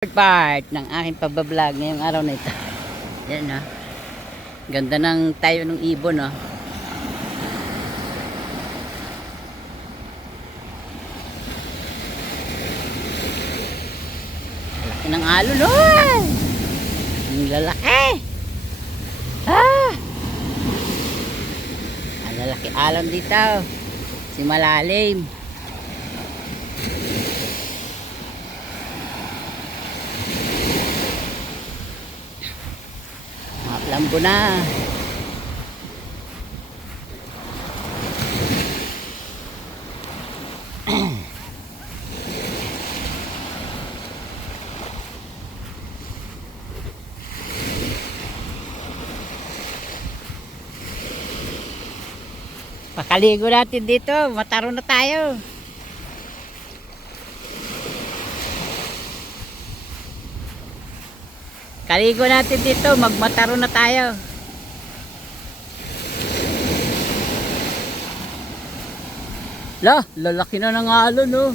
Part ng aking pagbablog ngayong araw na ito. Yan na. Ganda ng tayo ng ibon, no. Laki ng alon, no. Ang lalaki. Ang lalaki alon dito. Si malalim. Lambo na. Pakaligo natin dito, mataro na tayo. Kaligo natin dito, magmataro na tayo. Lalaki na ng alon, no.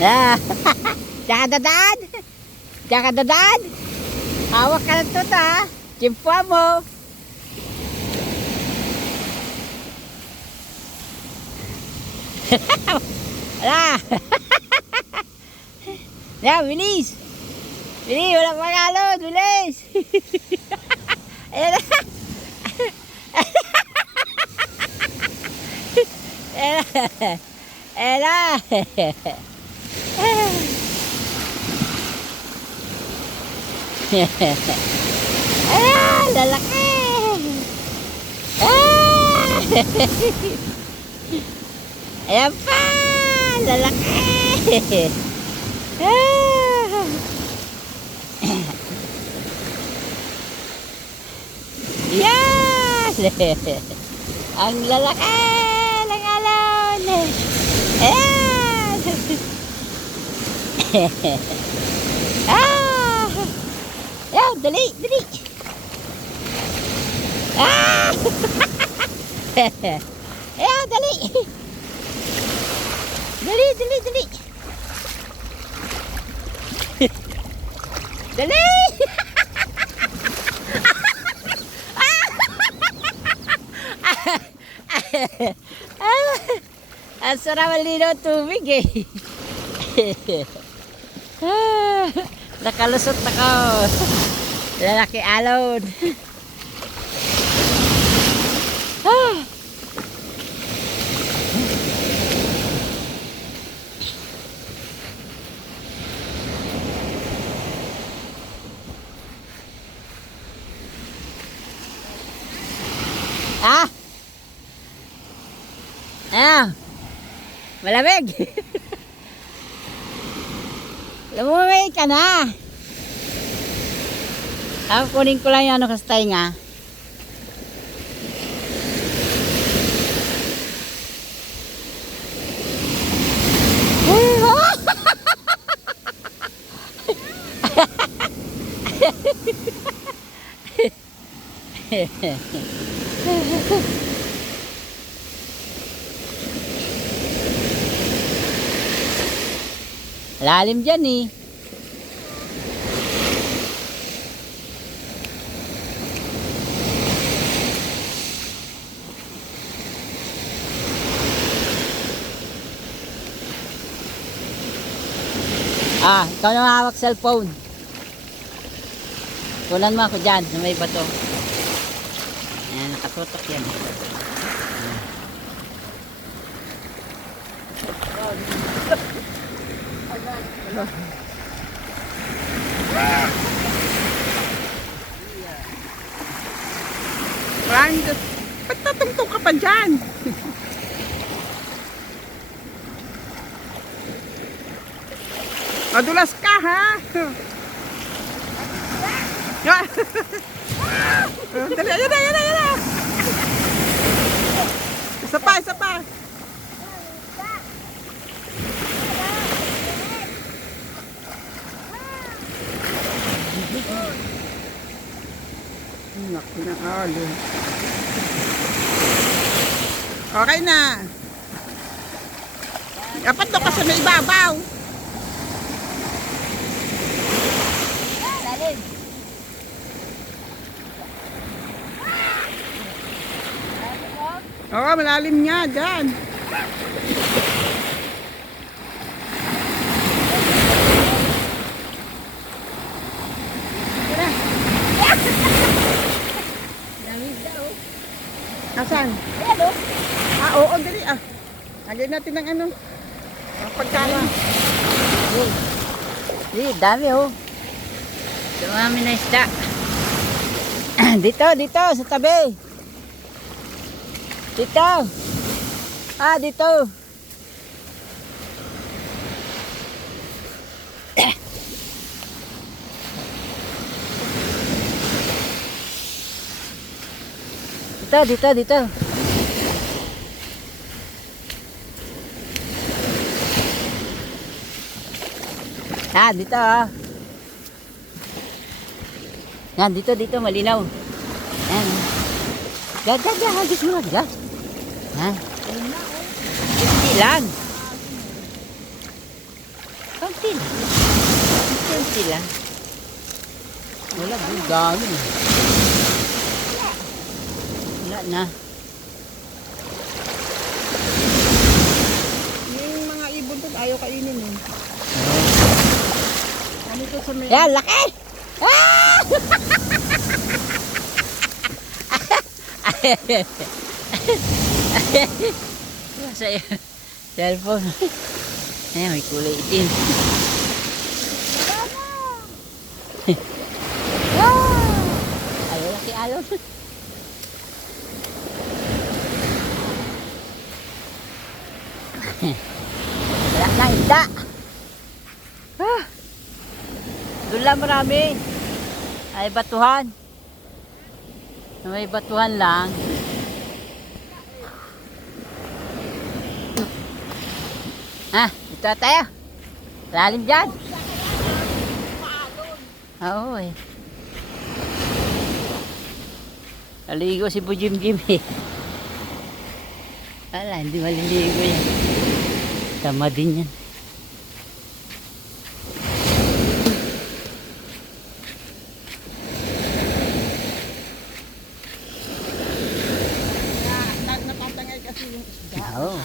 Diyan ka dadaan. Hawak ka na ito, ha. Chimpuan mo. Ala. Ya, bilis. Bilis, wala pang alon, bilis. Ayan na. Ayan na. Ayan, lalaki. Ayan pa, lalaki. Yan. Ang lalaki ng alon. Ayan. Ayan, dali. Ayan, dali. Dali. Dali. Ang sarap malinaw tubig, eh. Nakalusot ako. Lalaki alon. Ayan. Malamig. Lumumay ka na. Kunin ko lang yung ano kastay nga. Lalim dyan, eh. Ikaw na hawak cellphone. Kunan mo ako dyan na may bato. Ayan, nakatutok yan. Frank, ba't natungtong ka pa dyan? Madulas ka, ha? Dali, ayan na. Isa pa. Laki ng alon. Okay na. Dapat doon ka sa may ibabaw. Lalim. Oo, malalim nga dyan. Nasaan? Ayan o. Oo, dali ah. Lagyan natin ng ano. Pagkala. Dami oh. Dumami na isda. Dito, sa tabi. Dito. Dito. Dito. Dito ah. Yan, dito, malinaw. Yan. Diyan, hagis mo lang, diyan. Ha? Kunti lang. Kunti lang. Wala, dami. Wala na. Yung mga ibon doon ayaw kainin eh. Ano ito sa may... Yan, laki! Sa cellphone. Ayan, may kulay itim. Ayaw, laki alon. Wala na isda. Doon lang marami. Ay batuhan. May batuhan lang. Dito tayo. Lalim dyan. Oo eh. Naligo si Bujim-Jim eh. Wala, hindi maliligo yan. Tama din yan. Natatangay kasi yung isda. Oo.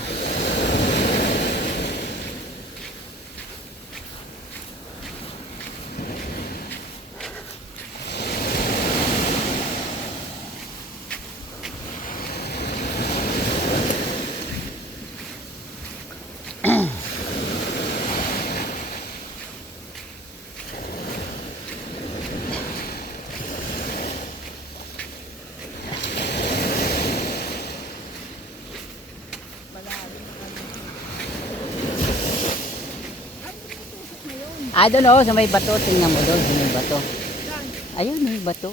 I don't know, sa may bato, tingnan mo doon, sa may bato. Ayun, may bato.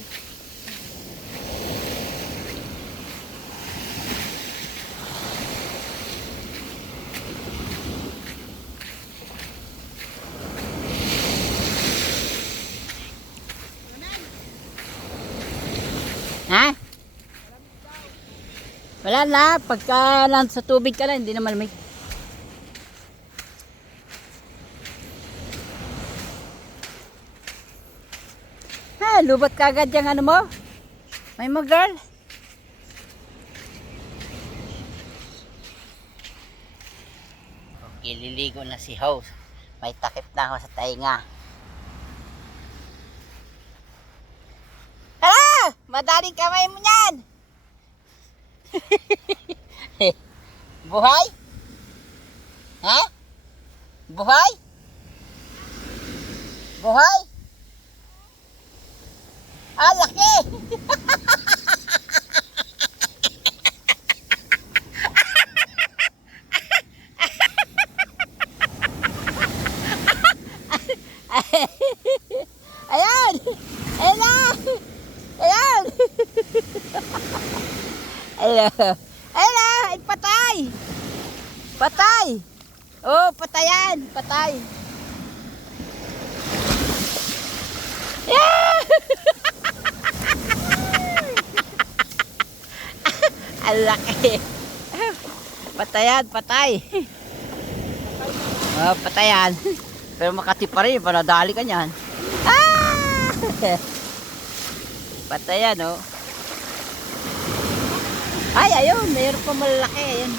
Ha? Wala na, pagka nasa tubig ka na, hindi naman may. Lubat ka agad yung ano mo? May mo girl? Okay, liligo na si House. May takip na ako sa tainga. Hala! Madaling kamay mo yan! Buhay? Ha? Buhay? Buhay? Laki! Ayan! Ayan na! Ayan! Ayan! Ayan na! Ay, patay! Patay! Oh, patayan! Patay! Yeah! Ang laki. Patayan, patay. Oh, patayan. Pero makati pa rin, panadali ka niyan. Ah! Patayan, oh. Ay, ayun, mayroon pa malaki. Ayun.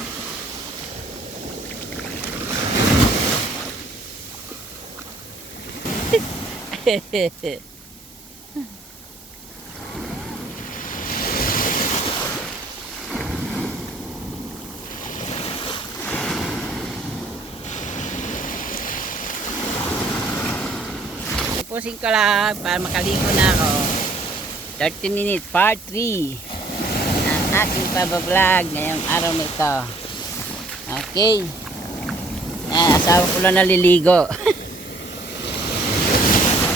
Tapusin ko lang para makaligo na ako. 30 minutes, part 3 ang aking pabablog ngayong araw na ito. Okay. Asawa ko lang naliligo.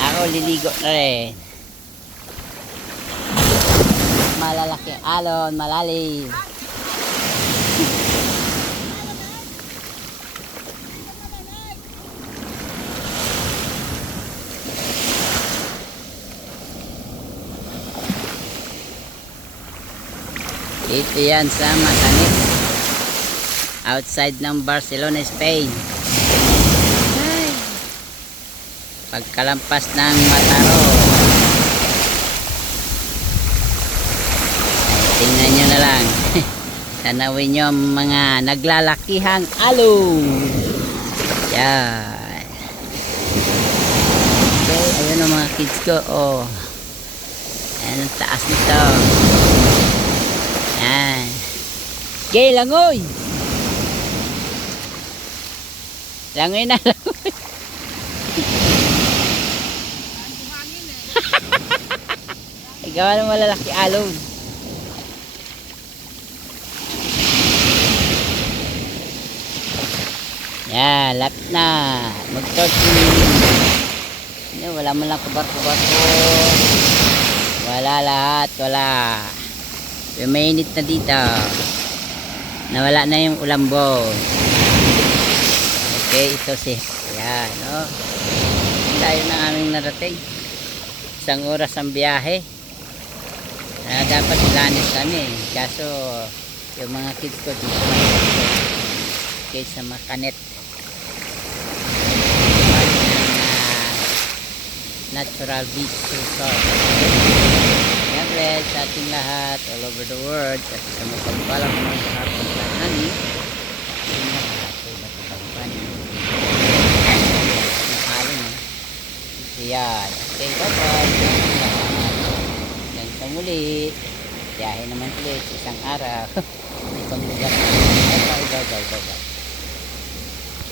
Ako liligo na rin. Malalaking alon, malalim. Ito yan sa Matanik, outside ng Barcelona, Spain. Ay. Pagkalampas ng Mataro, ay, tingnan nyo na lang. Tanawin nyo ang mga naglalakihang alon. Yan. Okay, ayun ang mga kids ko. Oh. Ayan ang taas nito. Yan. Okay, langoy. Langoy na, langoy. Ikaw ang malalaki alon. Yan, lapit na. Mag-13. Wala man lang kubar-kubar-ko. Wala lahat, wala. Mainit na dito. Nawala na yung ulambo. Okay, ito si. Ayan, no? Tayo na aming narating. 1 oras ang biyahe. Dapat planet kami. Kaso, yung mga kids ko dito. Okay, sa Makanet. Natural beach resort. Siyempre sa ating lahat all over the world at sa mapagpalang mga hapon na nani ating lahat sa iba't ibang panin alin yan. Okay, bye bye hanggang sa muli. Biyahe naman ulit isang araw ibang lugar. Bye bye bye bye bye.